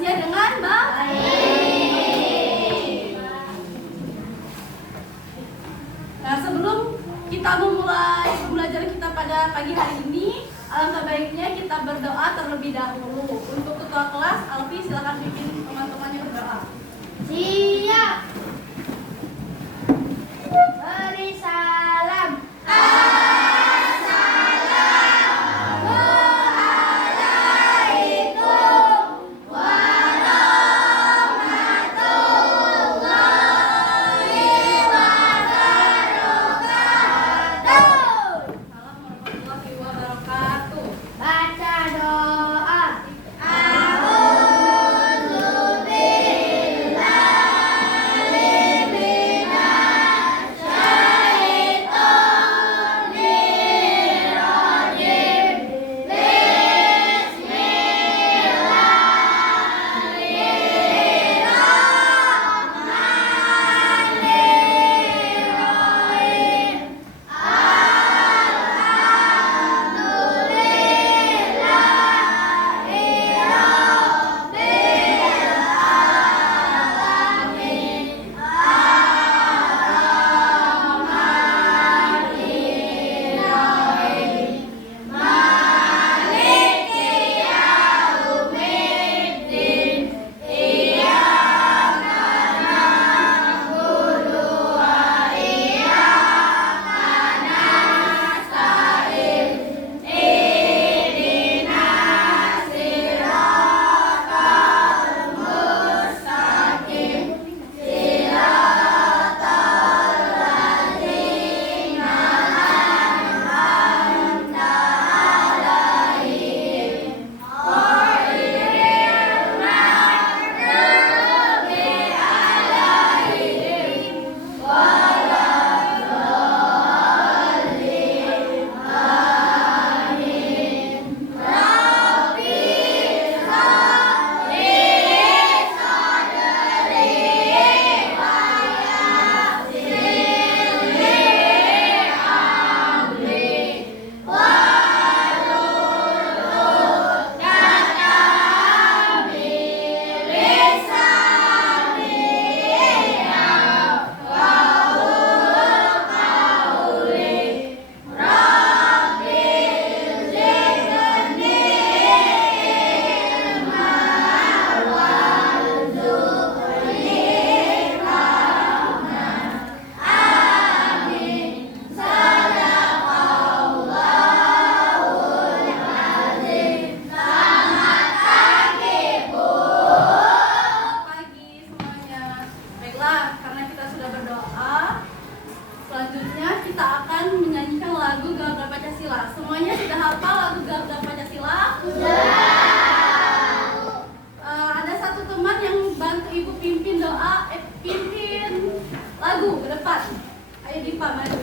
tugasnya dengan baik. Nah, sebelum kita memulai pembelajaran kita pada pagi hari ini, alangkah baiknya kita berdoa terlebih dahulu. Untuk ketua kelas, Alfi, silakan pimpin teman-temannya berdoa. Siap. Beri salam. Warahmatullahi wabarakatuh. Baca doa. Semuanya sudah hafal lagu Garuda Pancasila? Ada satu teman yang bantu ibu pimpin doa, pimpin lagu ke depan. Ayo Dipa, maju.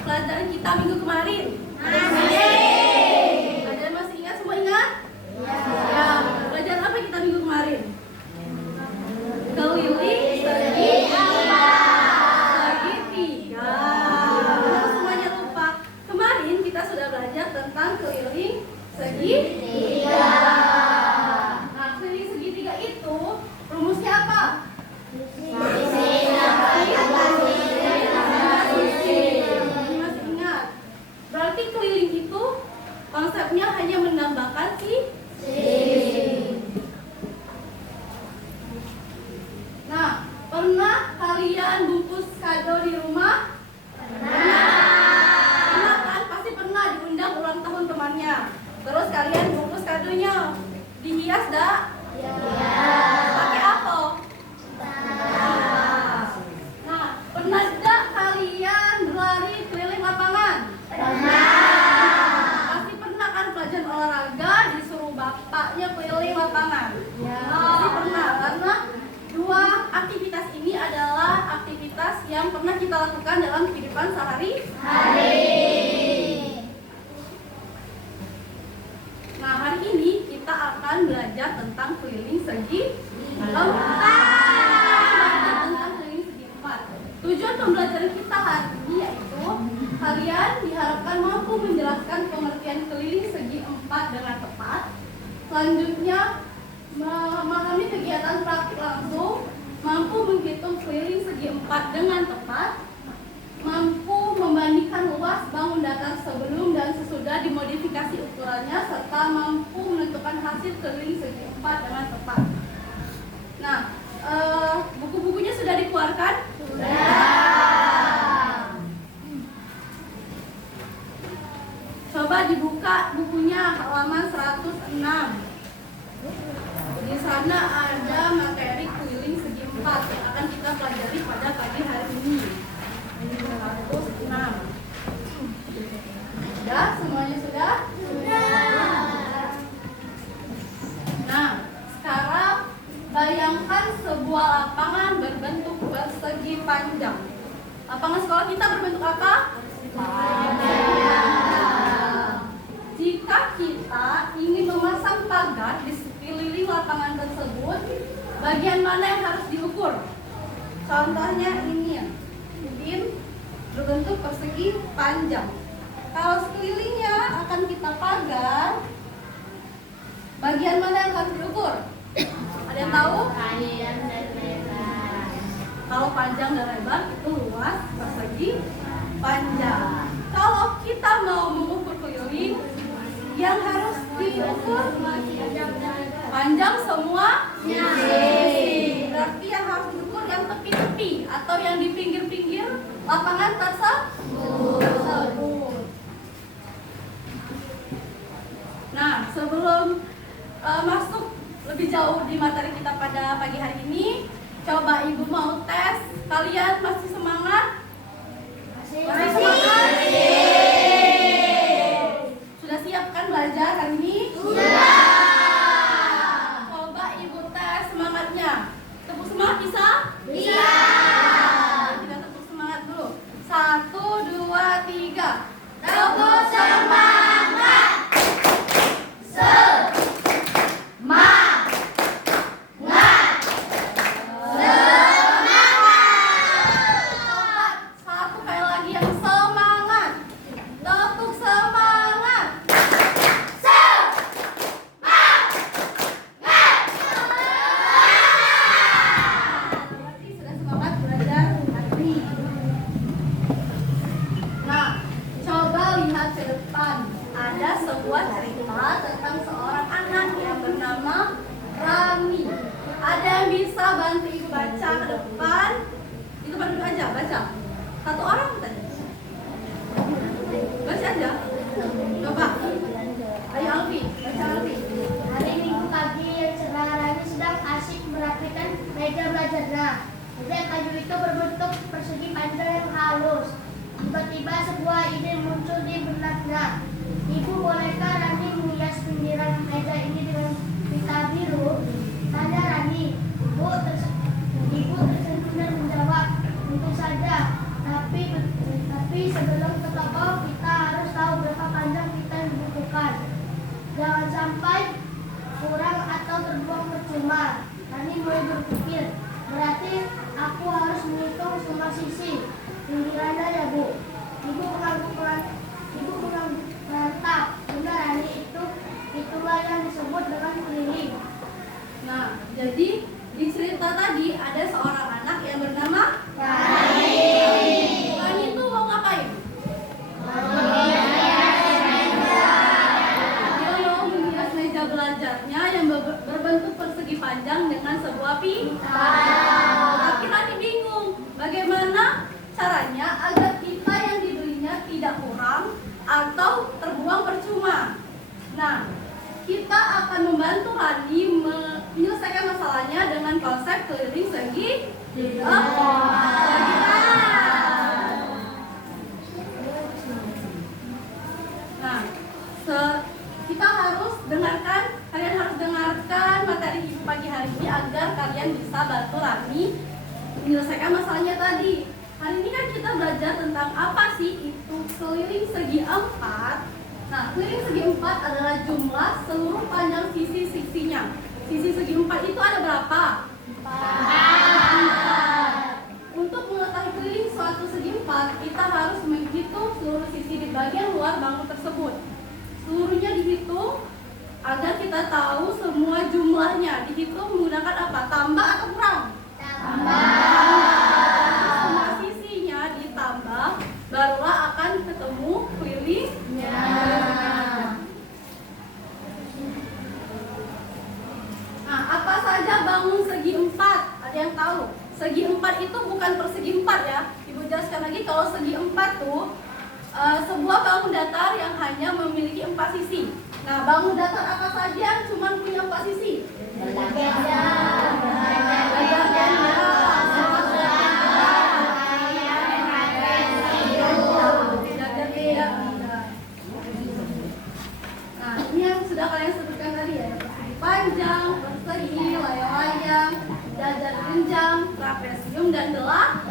Pelajaran kita minggu kemarin? Masih. Ada yang masih ingat? Semua ingat? Ya. kalian bungkus kado di rumah? Pernah kan? Pasti pernah diundang ulang tahun temannya. Terus kalian bungkus kadonya. Dihias dak? Ya. Pakai apa? Nah, pernah dak kalian berlari keliling lapangan? Pasti pernah kan pelajaran olahraga disuruh bapaknya keliling lapangan? Pasti pernah, karena dua aktivitas ini adalah aktivitas yang pernah kita lakukan dalam kehidupan sehari-hari. Nah, hari ini kita akan belajar tentang keliling segi empat. Tujuan pembelajaran kita hari ini yaitu kalian diharapkan mampu menjelaskan pengertian keliling segi empat dengan tepat. Selanjutnya, memahami kegiatan praktik langsung, mampu menghitung keliling segi empat dengan tepat, mampu membandingkan luas bangun datar sebelum dan sesudah dimodifikasi ukurannya, serta mampu menentukan hasil keliling segi empat dengan tepat. Nah, buku-bukunya sudah dikeluarkan? Sudah. Coba dibuka bukunya halaman 106. Di sana ada materi keliling segi empat yang akan kita pelajari pada pagi hari ini. 106. Sudah? Semuanya sudah? Sudah. Nah, sekarang bayangkan sebuah lapangan berbentuk persegi panjang. Lapangan sekolah kita berbentuk apa? Panjang. Jika kita ingin memasang pagar di sekeliling lapangan tersebut, bagian mana yang harus diukur? Contohnya ini ya, bin berbentuk persegi panjang. Kalau sekelilingnya akan kita pagar, bagian mana yang harus diukur? Ada yang tahu? Panjang dan lebar. Kalau panjang dan lebar itu luas persegi panjang. Kalau kita mau mengukur keliling, yang harus diukur panjang semua sisi. Berarti yang harus diukur yang tepi-tepi atau yang di pinggir-pinggir lapangan tersebut. Nah, sebelum masuk lebih jauh di materi kita pada pagi hari ini, coba Ibu mau tes. Kalian masih semangat? Masih semangat? Sudah siap kan belajar hari ini? Sudah. Coba Ibu tes semangatnya. Tepuk semangat bisa? Bisa. Kita tepuk semangat dulu. 1, 2, 3. Tepuk semangat. Satu kali lagi yang semangat. Tepuk semangat. Berarti sudah semangat belajar hari ini. Nah, coba lihat ke depan. Ada sebuah cerita tentang seorang anak yang bernama Rani. Ada yang bisa bantu Ibu baca ke depan? Itu bantu aja, baca. Satu orang tadi. Baca aja. Coba. Ayo Alfi, baca Alfi. Hari Minggu pagi yang cerah, Rani sedang asik merapikan meja belajarnya. Meja kayu itu berbentuk persegi panjang yang halus. Tiba-tiba sebuah ide muncul di benaknya. Ibu, bolehkah Rani menghias pinggiran meja ini dengan pita biru? Tanya Rani. Ibu tersenyum dan menjawab, tentu saja. Tapi sebelum ke toko, kita harus tahu berapa panjang kita yang dibutuhkan. Jangan sampai kurang atau terbuang percuma. Rani mulai berpikir, berarti aku harus menghitung semua sisi. Pinggirannya ya Bu. Ibu mantap. Benar Rani, itulah yang disebut dengan keliling. Nah, jadi di cerita tadi ada seorang anak yang bernama Rani. Rani itu mau ngapain? Dia mau menghias meja belajarnya yang berbentuk persegi panjang dengan sebuah pita. Tapi Rani bingung. caranya agar kita yang dibelinya tidak kurang atau terbuang percuma. Nah, kita akan membantu Rani menyelesaikan masalahnya dengan konsep keliling segi Nah, kita harus dengarkan, kalian harus dengarkan materi Ibu pagi hari ini agar kalian bisa bantu Rani menyelesaikan masalahnya tadi. Hari ini kan kita belajar tentang apa sih itu keliling segi 4. Nah, keliling segi 4 adalah jumlah seluruh panjang sisi-sisinya. Sisi segi 4 itu ada berapa? 4. Untuk mengetahui keliling suatu segi 4, kita harus menghitung seluruh sisi di bagian luar bangun tersebut. Seluruhnya dihitung agar kita tahu semua jumlahnya. Dihitung menggunakan apa? Tambah atau kurang? Semua sisinya ditambah, barulah akan ketemu kelilingnya. Nah, apa saja bangun segi 4? Ada yang tahu? Segi 4 itu bukan persegi 4 ya. Ibu jelaskan lagi, kalau segi 4 tuh sebuah bangun datar yang hanya memiliki 4 sisi. Nah, bangun datar apa saja yang cuma punya 4 sisi? Nah, ini yang sudah kalian sebutkan tadi ya. Persegi panjang, persegi, layang-layang, jajar genjang, trapesium, dan tepat.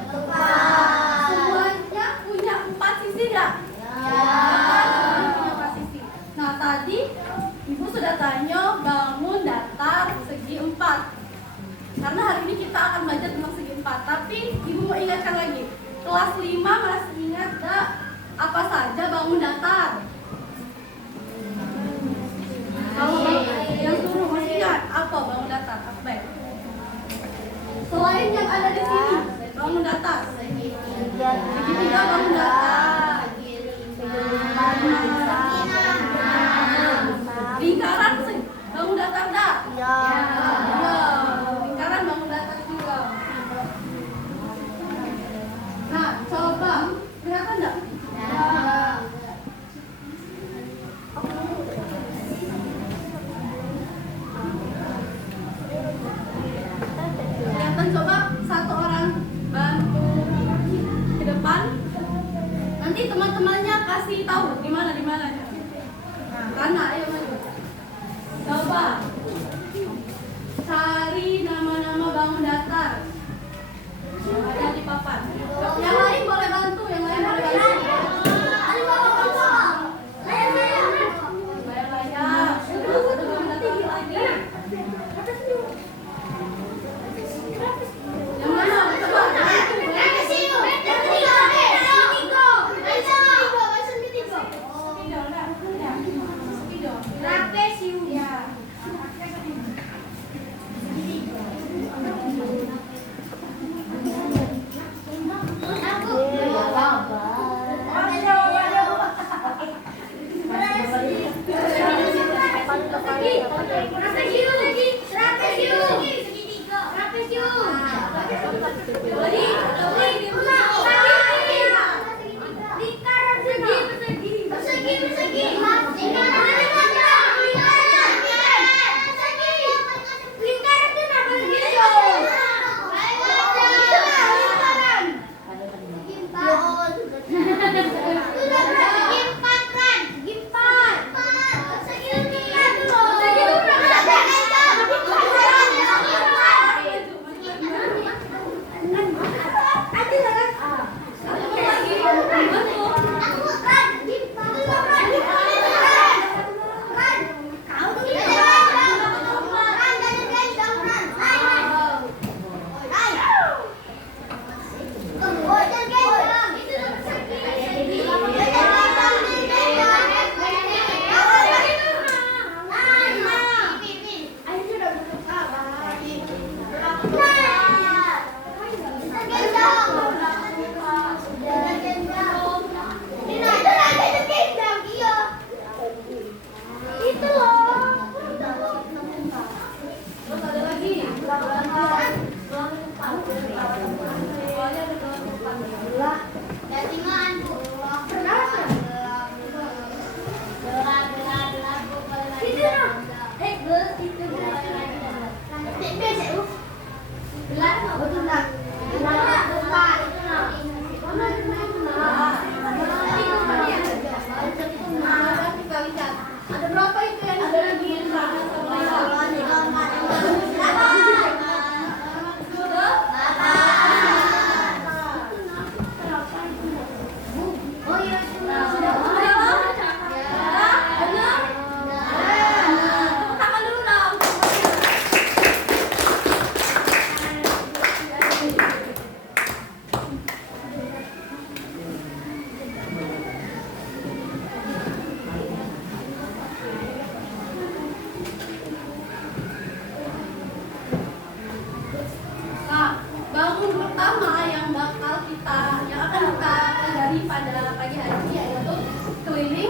Semuanya punya 4 sisi nggak? Punya 4 sisi. Nah, tadi Ibu sudah tanya bangun datar segi 4. Karena hari ini kita akan belajar tentang segi 4. Tapi Ibu mau ingatkan lagi, kelas 5 masih ingat gak apa saja bangun datar? Kalau yang suruh masih ingat apa bangun datar? Apa baik? Selain yang ada di sini, bangun datar. Segitiga bangun datar. Lingkaran bangun datar dah? Ya. Lingkaran bangun datar juga. Nah, coba kelihatan enggak? Kelihatan, coba satu orang bantu ke depan. Nanti teman-temannya kasih tahu di mana. Nah, Rana, ayo maju. Coba cari nama-nama bangun datar yang ada di papan. Yang lain boleh bantu, Layang-layang. Terus ada bangun datar lagi. Yang mana? Coba.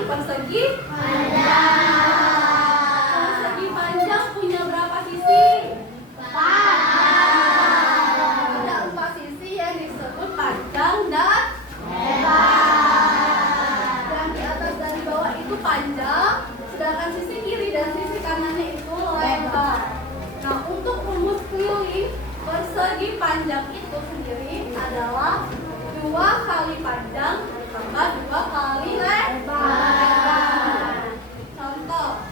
persegi persegi panjang punya berapa sisi? Ada 4 sisi yang disebut panjang dan lebar. Yang di atas dan di bawah itu panjang, sedangkan sisi kiri dan sisi kanannya itu lebar. Nah, untuk rumus keliling persegi panjang itu sendiri adalah 2 kali panjang ditambah 2 kali lebar. Contoh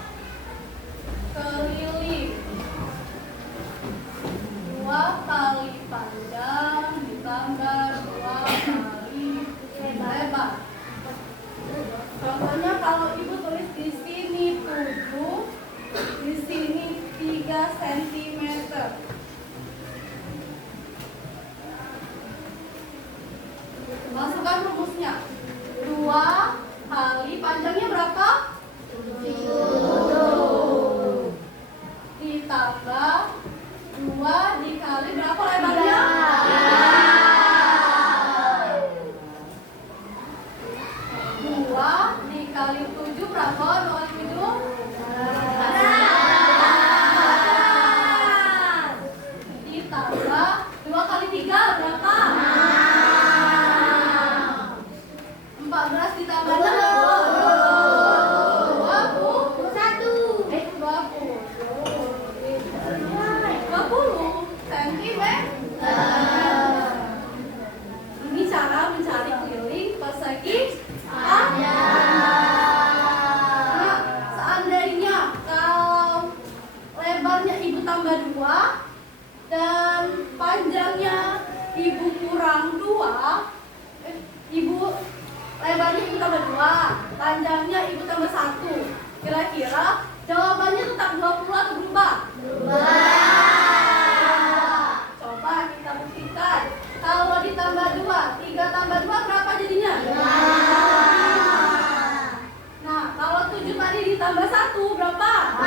keliling 2 kali panjang ditambah 2 kali lebar. Contohnya kalau ibu tulis di sini 7, di sini 3 cm. Masukkan rumusnya. 2 kali panjangnya berapa? 7. Ditambah 2 dikali berapa lebarnya? 2 dikali 7 berapa? 2 kali 7? 14. Ditambah 2 kali 3 berapa? 14 ditambah 6 20 cm. Ini cara mencari keliling persegi panjang. Nah, seandainya kalau lebarnya ibu tambah 2 dan panjangnya ibu kurang 2, lebarnya ibu tambah 2, panjangnya ibu tambah 1. Kira-kira jawabannya tetap 20 atau berubah? Coba kita buktikan. Kalau ditambah 2, 3 tambah 2 berapa jadinya? 5. Nah, kalau 7 tadi ditambah 1 berapa? 4.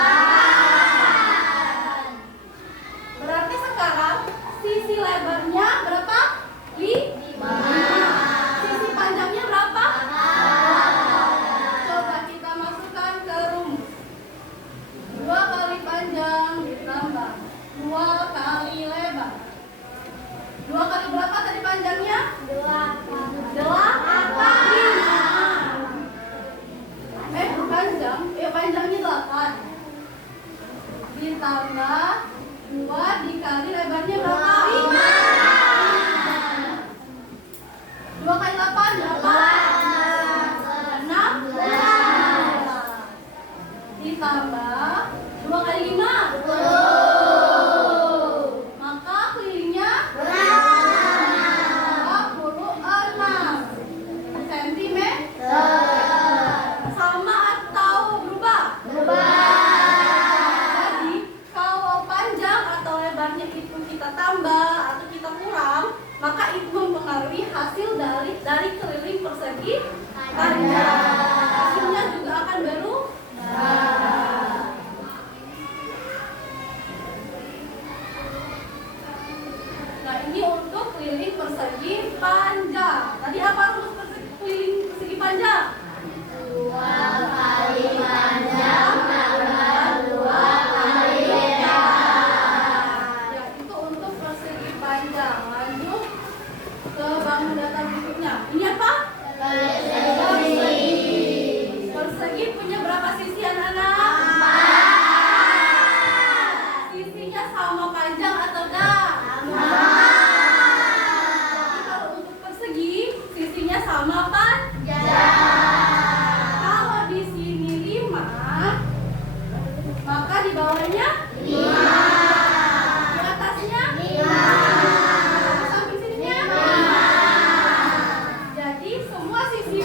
Berarti sekarang sisi lebarnya berapa? 5. Sisi panjangnya berapa? 4. Coba kita masukkan ke rumus. 2 kali panjang ditambah 2 kali lebar. 2 kali berapa tadi panjangnya? 8. Panjangnya 8. Ditambah 2 dikali lebarnya berapa? 5. 2 kali 8 berapa? 16. Ditambah 2 kali 5 maka kelilingnya 26 cm. Sama atau berubah? Jadi kalau panjang atau lebarnya itu kita tambah atau kita kurang, maka itu mempengaruhi hasil dari keliling persegi panjang. Hasilnya juga akan berubah. Nah, ini untuk keliling persegi panjang. Tadi apa rumus keliling persegi panjang? 2 kali panjang tambah 2 kali lebar. Ya, itu untuk persegi panjang. Lanjut ke bangun data berikutnya. Ini apa? Persegi. Persegi punya berapa sisi anak-anak? 4. Sisinya sama panjang atau enggak? Jadi kalau untuk persegi sisinya sama panjang. Kalau di sini 5, maka di bawahnya 5. Di atasnya 5. Di samping sininya 5. Jadi semua sisi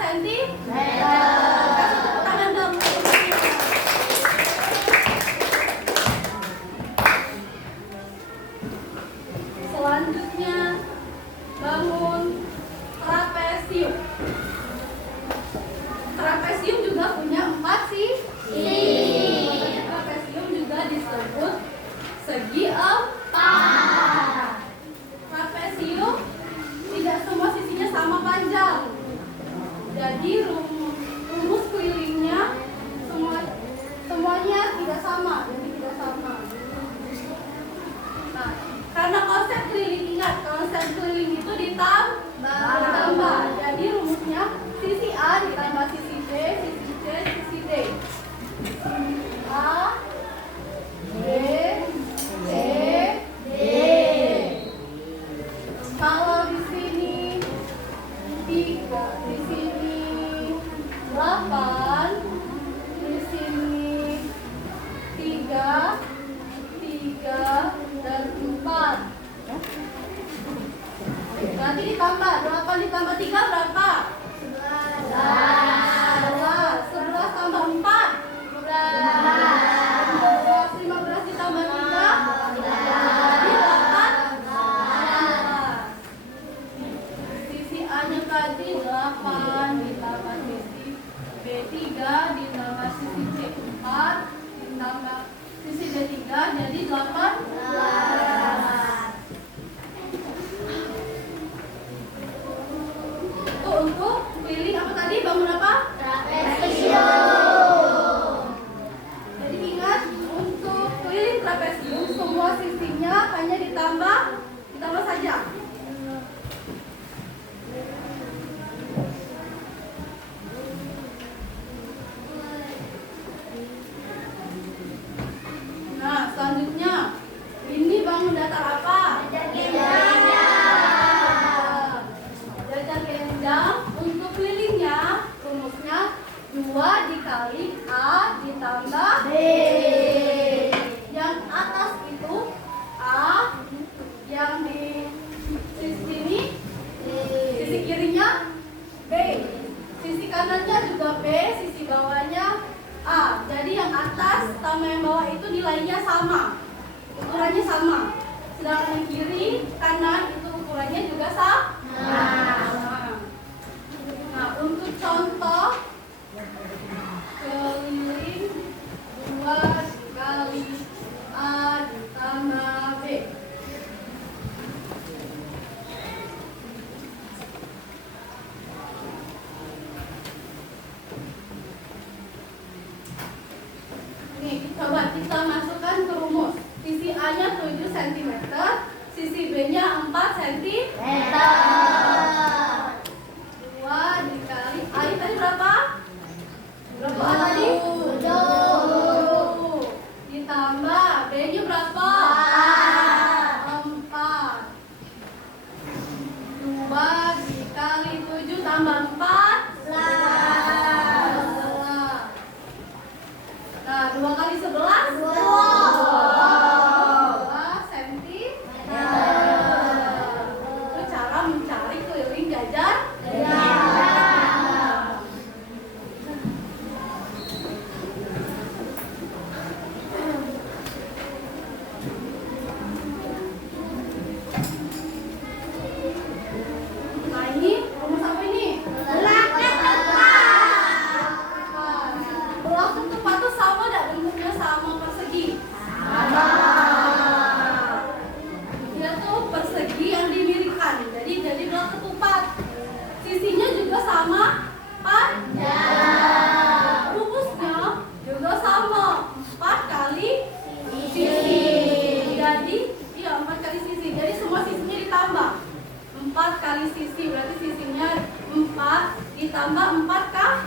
sentimeter. Kasih tepuk tangan dong. Selanjutnya bangun trapesium. Trapesium juga punya 4 sisi. Trapesium juga disebut segi 4. Trapesium tidak semua sisinya sama panjang. Jadi rumus kelilingnya semuanya tidak sama. Nah, karena konsep keliling, ingat konsep keliling itu ditambah. Jadi rumusnya sisi A ditambah sisi B, sisi C, sisi D. A, B, C, D. Kalau di sini 3, di sini 8, di sini 3, dan 4. Nanti ditambah 8 ditambah 3 berapa? 11. 11 tambah 4 11. 15 ditambah 3 jadi 18. Sisi A nya tadi 8 ditambah sisi B 3 ditambah sisi C 4 ditambah sisi D 3 jadi 18. Untuk keliling apa tadi? Bangun apa? Trapesium. Jadi ingat, untuk keliling trapesium semua sisinya hanya ditambah saja. Nah, selanjutnya ini bangun datar apa? Datar genjang. Untuk kelilingnya rumusnya 2 dikali A ditambah B. Yang atas itu A, yang di sisi ini sisi kirinya B, sisi kanannya juga B, sisi bawahnya A. Jadi yang atas sama yang bawah itu nilainya sama, ukurannya sama. Sedangkan yang kiri kanan itu ukurannya juga sama. Nah, untuk contoh keliling 2 kali A ditambah B. Nih, coba kita masukkan ke rumus. Sisi A nya 7 cm, sisi B nya 4 cm. 2 dikali A ini tadi berapa? Berapa A tadi? 7. Ditambah B nya berapa? 4. 2 dikali 7 tambah 4 Nah, 2 kali 11 2 cm. Itu cara mencari keliling jajar. Nah, ini rumus apa ini? Belak ketupat tuh sama enggak? Bentuknya sama persegi? Sama. Dia tuh persegi yang dimiringkan. Jadi belak ketupat. Sisinya juga sama panjang. Rumusnya juga sama. 4 kali sisi. Jadi, iya 4 kali sisi. Jadi semua sisinya ditambah. 4 kali sisi berarti sisinya 4 ditambah 4 kali.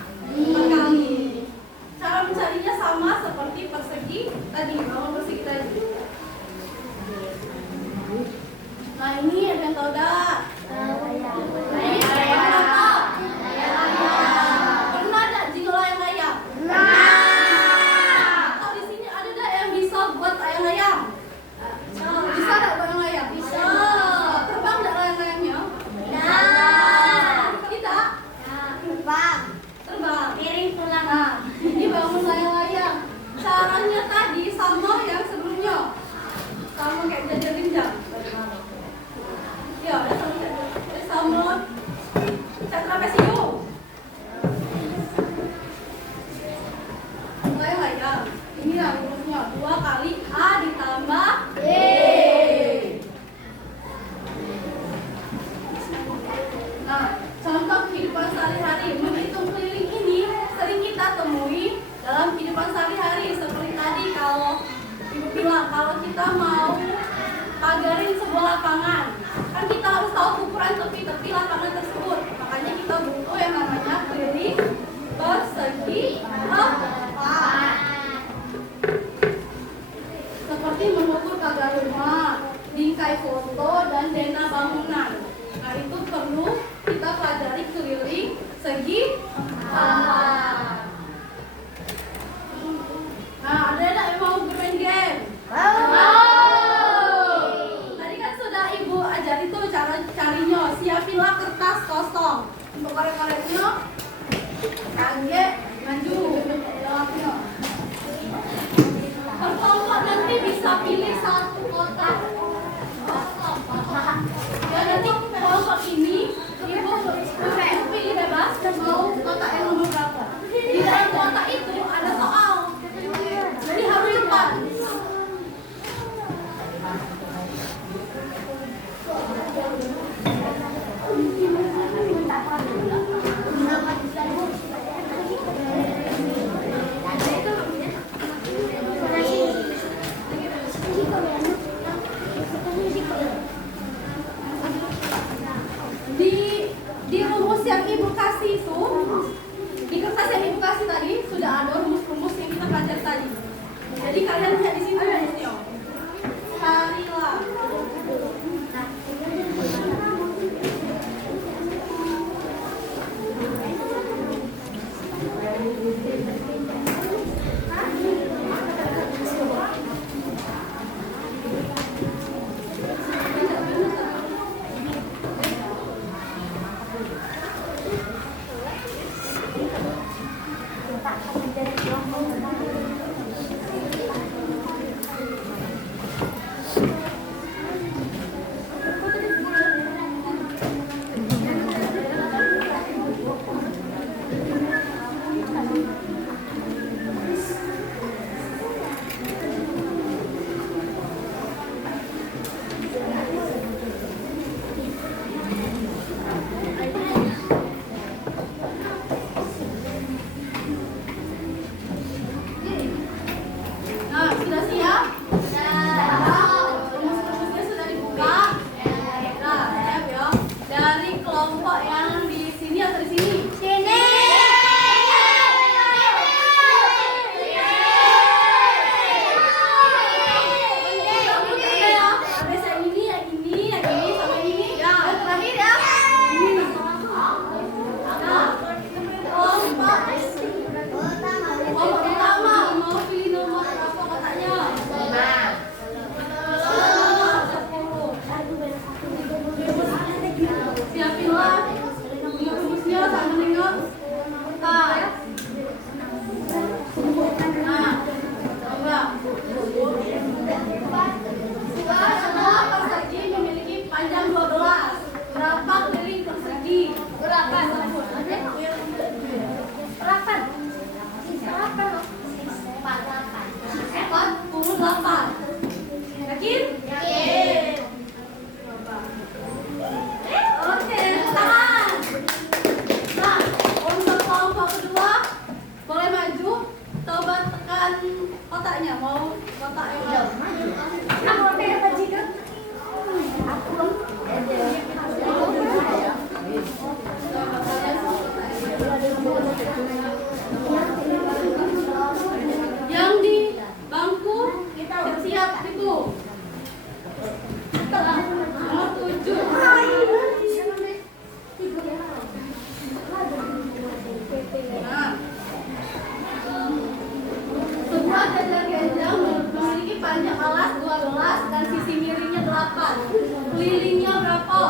Cara mencarinya sama seperti persegi tadi, bangun persegi tadi. Nah, ini ada yang tahu dah? Nah, ini apa? Pernah ada jingle ayam-ayam? Atau di sini ada dah yang bisa buat ayam-ayam? Bisa enggak buat ayam-ayam? Bisa. Terbang enggak ayam-ayamnya? Tidak. Nah, ini bangun layang-layang. Caranya tadi sama yang sebelumnya. Sama kayak jajal genjang. Ya, udah sama trapesio. Layang-layang. Ini lah rumusnya. 2 kali A ditambah B. Nah, contoh kehidupan sehari-hari. Menghitung keliling ini sering kita temui dalam kehidupan sehari-hari. Seperti tadi kalau Ibu bilang, kalau kita mau pagarin sebuah lapangan, kan kita harus tahu ukuran tepi-tepi lapangan tersebut. Makanya kita butuh yang namanya keliling persegi empat. Seperti mengukur pagar rumah, bingkai foto, dan dena bangunan. Nah, itu perlu kita pelajari keliling segi empat. Nah, ada yang mau bermain game? Tadi kan sudah Ibu ajari tuh cara carinya. Siapinlah kertas kosong. Untuk korek-koreknya, kaget, maju. Dalamnya. Perkelompok nanti bisa pilih satu kotak. Ya, nanti kelompok ini Ibu pilih bebas mau kotak yang nomor berapa. Di dalam kotak itu ada soal. Jadi harus cepat. Di rumus yang Ibu kasih itu, di kertas yang Ibu kasih tadi sudah ada rumus-rumus yang kita pelajari tadi. Jadi kalian lihat di sini rumusnya. Carilah. Nah, sudah siap? Rumus-rumusnya sudah dibuka. Nah, siap ya. Dari kelompok yang di sini atau di sini? Sini. ABC ini, yang ini, yang ini, sama yang ini. Yang terakhir ya. Nah, kelompok pertama mau pilih nomor berapa kotaknya? 10. Siapinlah rumusnya sama dengan kertas. Nah, coba. Sebuah persegi memiliki panjang 12. Berapa keliling persegi? Berapa? 48. Yakin? Yakin. Coba. Oke, tangan. Nah, untuk kelompok kedua boleh maju. Coba tekan kotaknya. Mau kotak yang yang di bangku siap itu. Nomor 7. Nah, sebuah jajal genjang memiliki panjang alas 12 dan sisi miringnya 8. Kelilingnya berapa?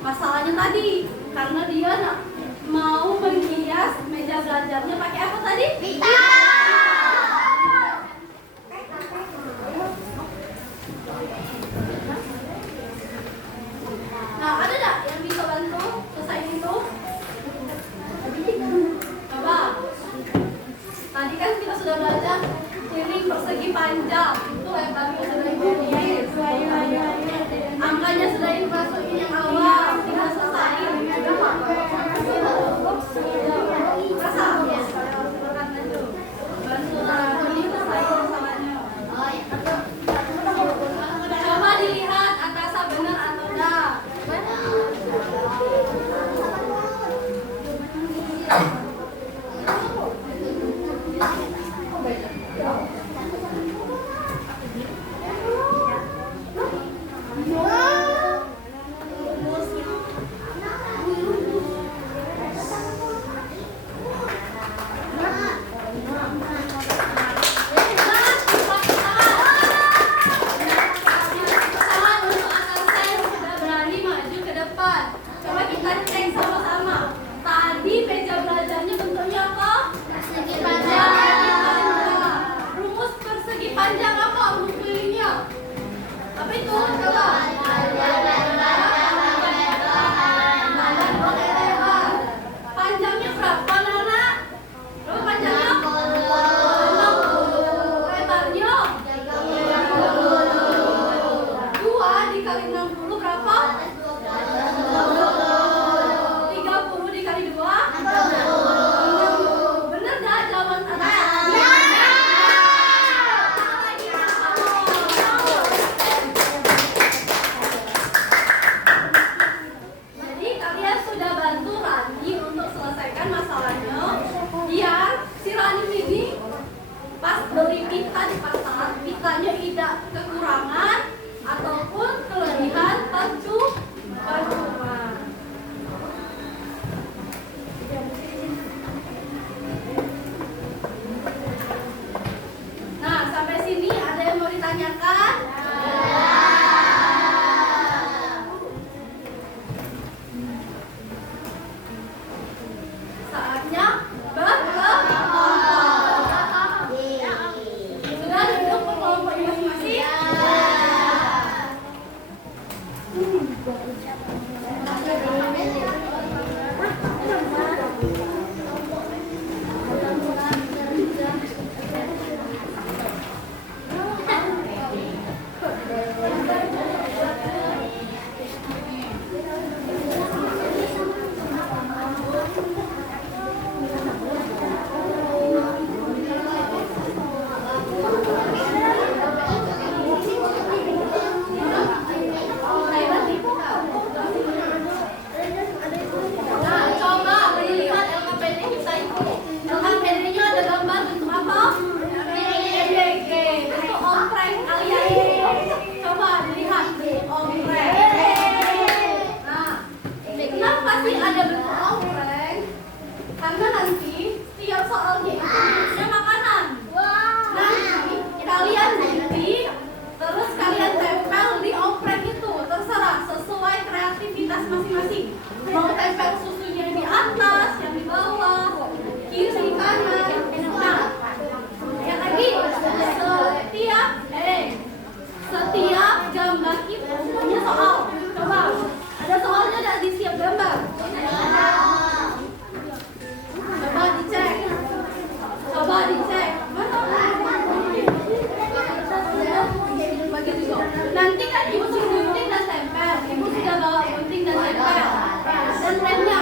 masalahnya tadi, karena dia mau menghias meja belajarnya pakai apa tadi? Pita. Nah, ada nggak yang bisa bantu selesai itu? Coba. Tadi kan kita sudah belajar piring persegi panjang, itu lebarnya sudah ditulis, angkanya sudah dimasukin yang awal, tinggal selesai. Rasa? itu? Coba. Panjangnya berapa, Nana? Berapa panjangnya? 60. Lebarnya? 2 dikali 60 berapa? 30 dikali 2? 60. Bener gak jawaban atas? Jadi kalian sudah bantu Rani untuk selesaikan masalahnya, biar si Rani ini pas beli pita di pasar, pitanya tidak kekurangan ataupun kelebihan percuma. Nah, sampai sini ada yang mau ditanyakan? Saatnya berkelompok. Sudah duduk ke kelompoknya masing-masing? Nah, coba lihat LKPD kita itu. LKPD-nya ada gambar bentuk apa? EBG. Bentuk ompreng kalian ini. Coba dilihat bentuk ompreng. Nah, kenapa sih ada bentuk ompreng? Karena nanti setiap soalnya itu bentuknya makanan. Nanti kalian gunting, terus kalian tempel di ompreng itu. Terserah sesuai kreativitas masing-masing. Mau tempel susunya di atas, yang di bawah, kiri, kanan. Nah, yang lagi setiap gambar itu punya soal. Coba, ada soalnya ada di setiap gambar. Coba dicek. Begitu kok. Nanti kan ibu suruh gunting dan tempel. Ibu sudah bawa gunting dan tempel. Dan remnya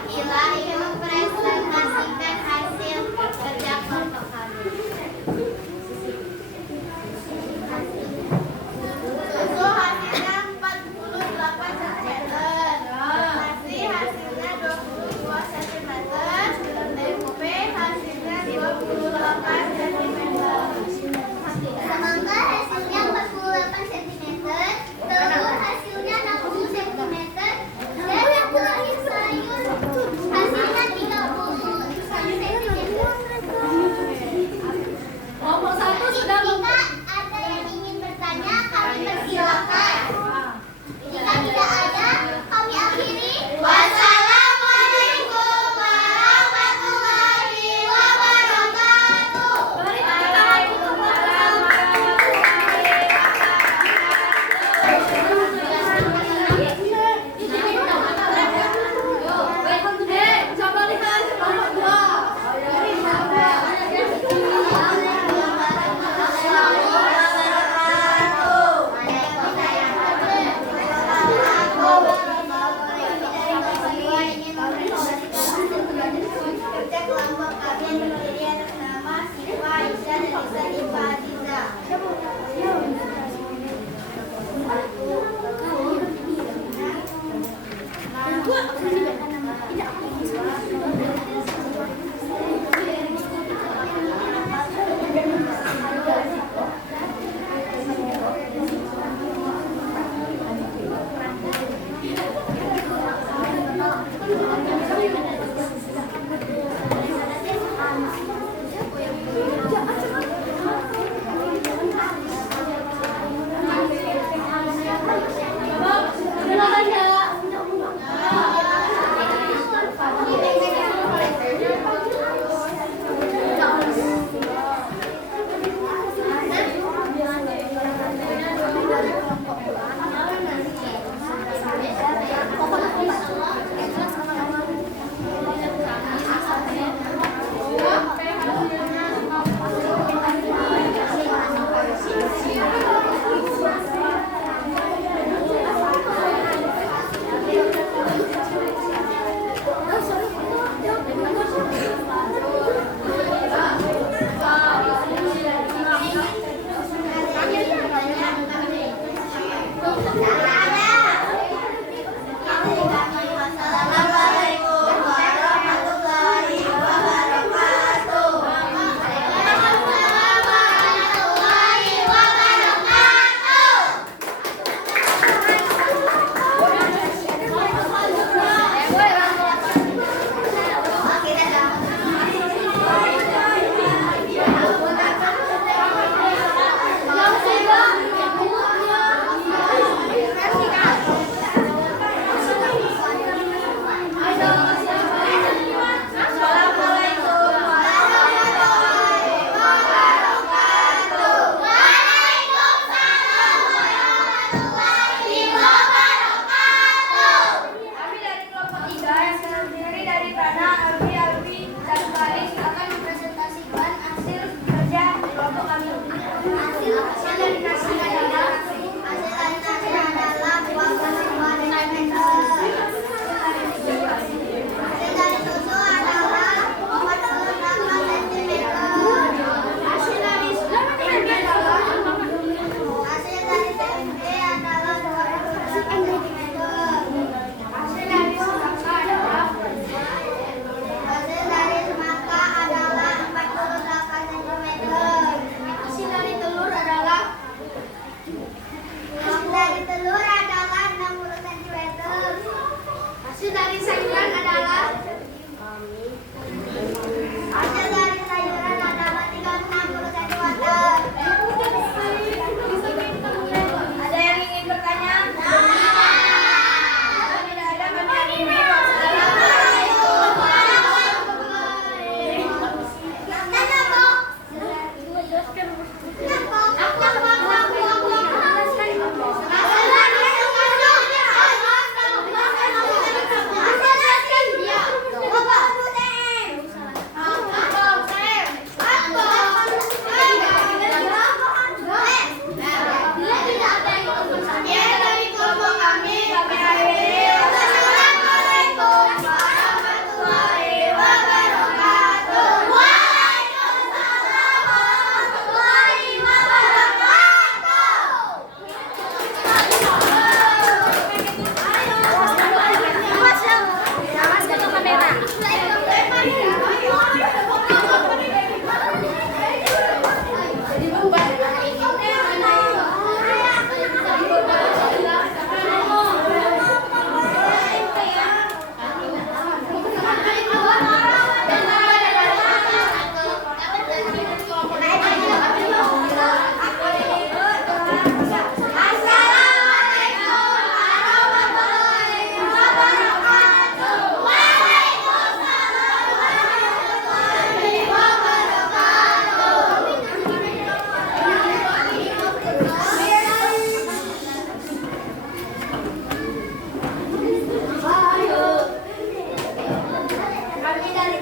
Akila ingin mempresentasikan hasil kerja kelompok kami. Susu hasilnya 48 cm. Nasi hasilnya 22 cm. Tempe hasilnya 28 cm. Semangka hasilnya 48 cm. Telur hasilnya 60 cm. Dan buah sayur hasilnya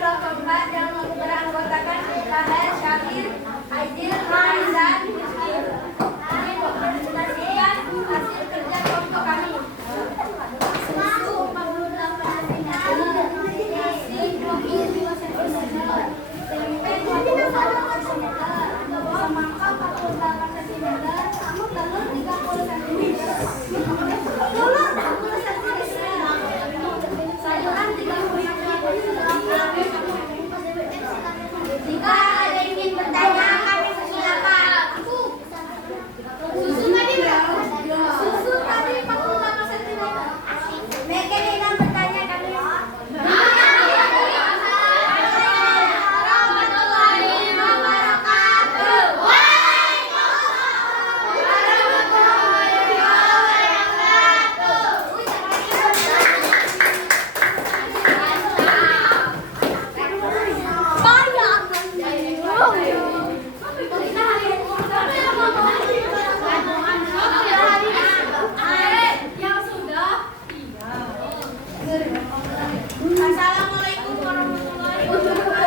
Kelompok keempat yang beranggotakan Rahel, Syakir, Aidil, dan Rizky. Kami mempresentasikan hasil kerja kelompok kami. Susu 48 cm, nasi 22 cm, tempe 24 cm, semangka 48 cm, telur 30 cm, sayuran 30 cm. Jika ada yang ingin bertanya, kami persilakan. Susu tadi berapa? Susu tadi 48 cm. Mereka ingin bertanya kami. Warahmatullahi wabarakatuh. Assalamualaikum warahmatullahi wabarakatuh.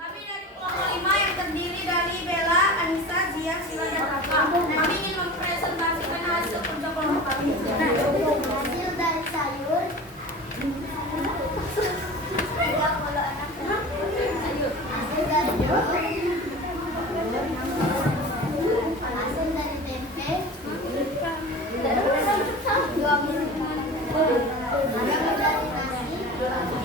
Kami dari kelompok 5 yang terdiri dari Bella, Anissa, Zia, Sila, dan Rafa. Kami ingin mempresentasikan hasil kerja kelompok kami. Hasil dari sayur 36. Hasil dari buah, hasil dari tempe 20. Hasil dari nasi 22.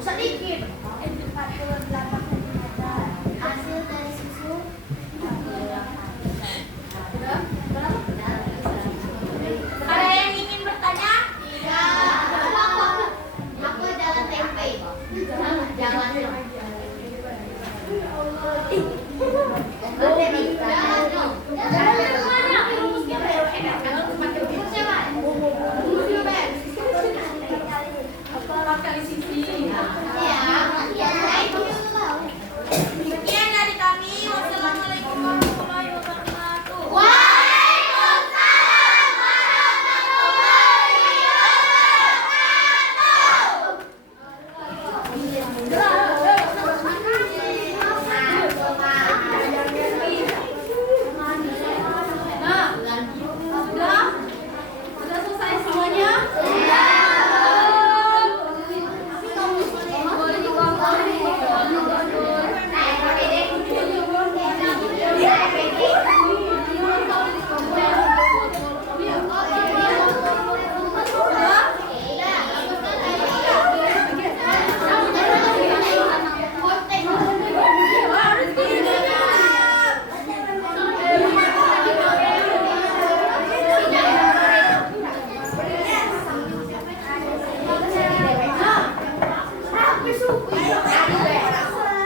Sedikit 48 cm. Hasil dari susu 48. Ada yang ingin bertanya? Iya. Aku adalah tempe. Jangan. Sekian dari kami. Wassalamualaikum warahmatullahi wabarakatuh. Waalaikumsalam warahmatullahi wabarakatuh. Sudah selesai semuanya?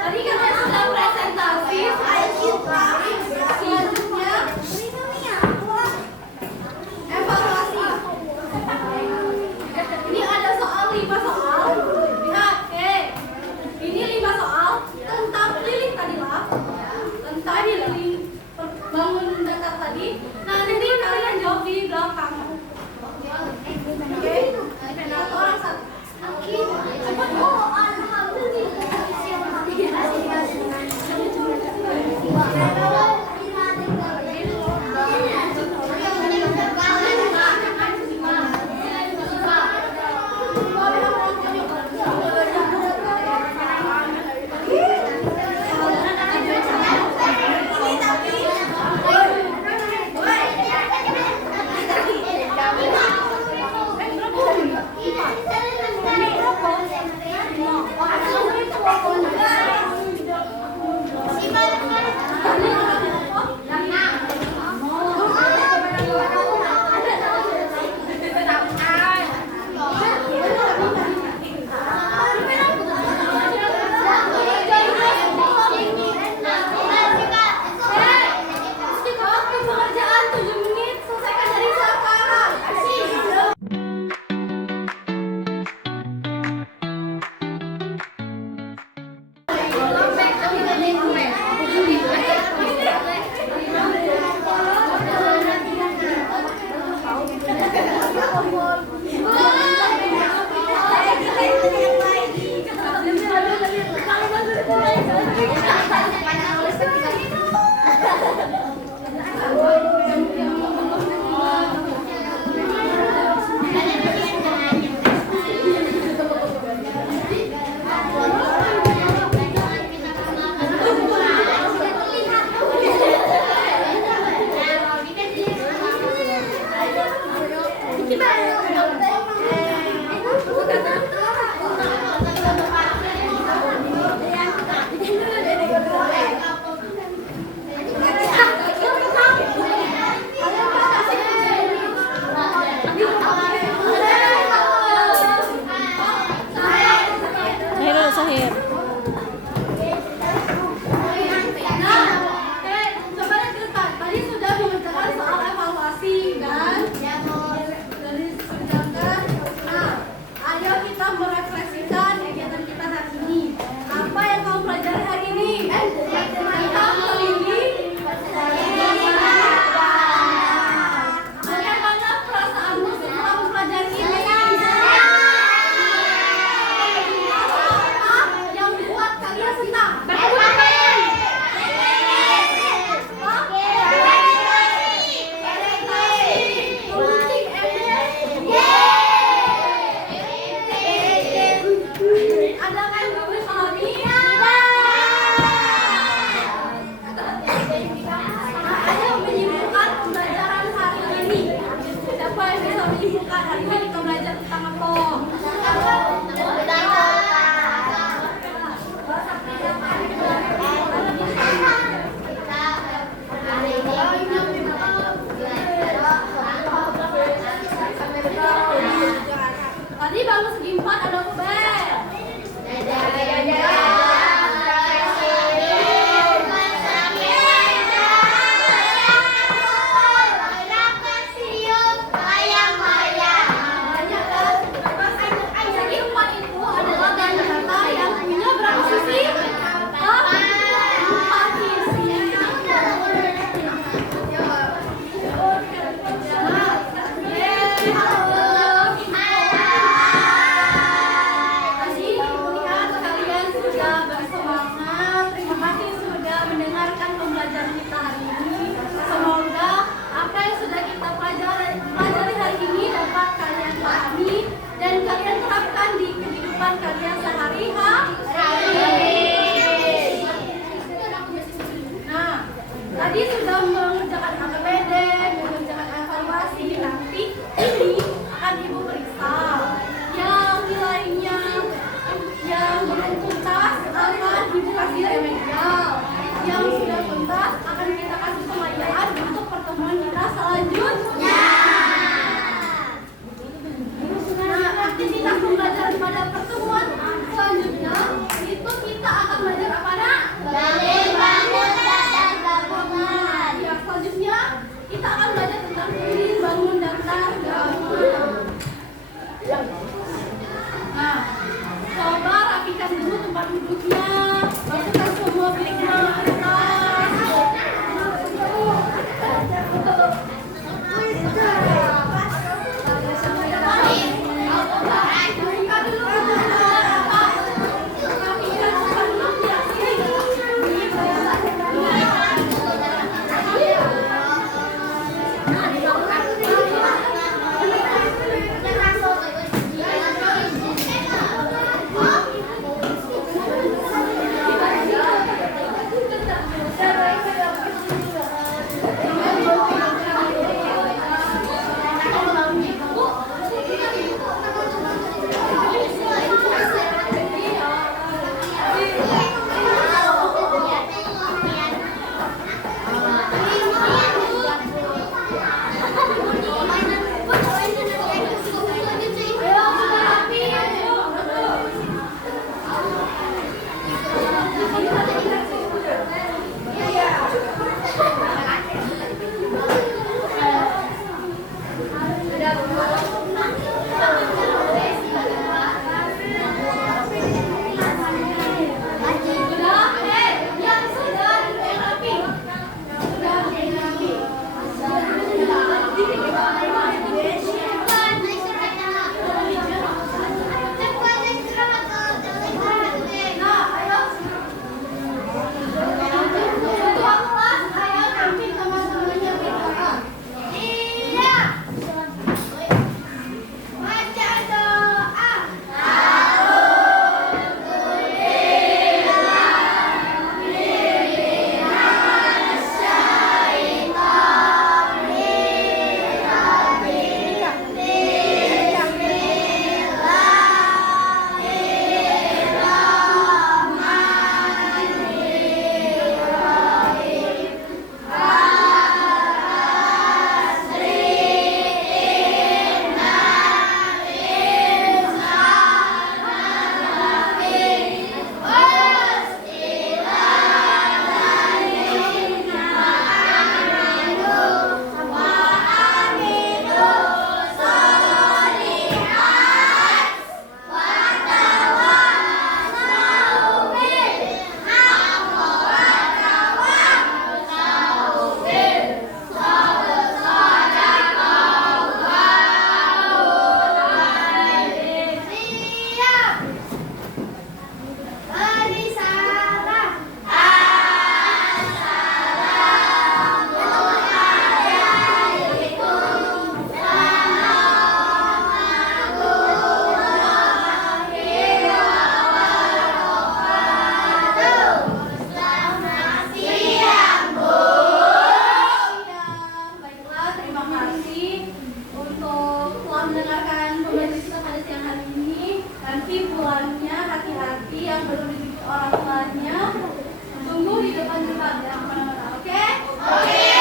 Tadi kan sudah presentasi. Selanjutnya evaluasi. Ini ada soal 5 soal. Lihat, ini 5 soal tentang lilin tadi lah. Tentang lilin bangun datar tadi. Nanti kalian jawab di belakang. Oke? Satu orang satu. Terima kasih. tadi sudah mengerjakan APBD, mengerjakan evaluasi. Nanti ini akan Ibu periksa. Yang nilainya yang belum tuntas akan Ibu kasih remedial. Yang sudah tuntas akan kita kasih pengayaan untuk pertemuan kita selanjutnya. Nah, aktivitas pembelajaran pada pertemuan selanjutnya itu kita akan belajar apa, Nak? Ya, selanjutnya kita akan belajar tentang berdiri, bangun, dan gabungan. Nah, coba rapikan dulu tempat duduknya, masukkan semua biliknya ke tas. Yang belum dimiliki orang tuanya, tunggu di depan gerbang ya, oke? Oke.